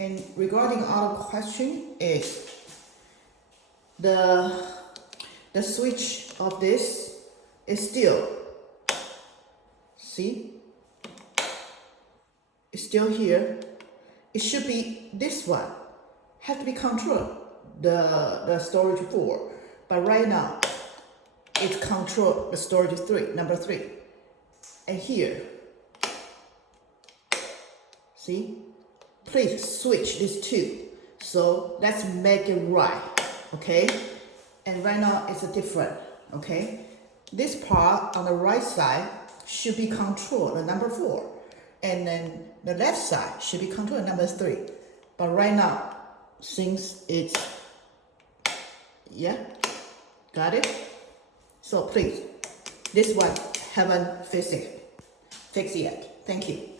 And regarding our question is the switch of this is still, see, it's still here. It should be this one, have to be controlled, the storage 4, but right now it's control the storage 3, number 3. And here, see, please switch these two. So let's make it right, okay? And right now it's a different, okay? This part on the right side should be controlled, the number 4. And then the left side should be controlled, number 3. But right now, since it's, yeah, got it? So please, this one haven't fixed yet. Thank you.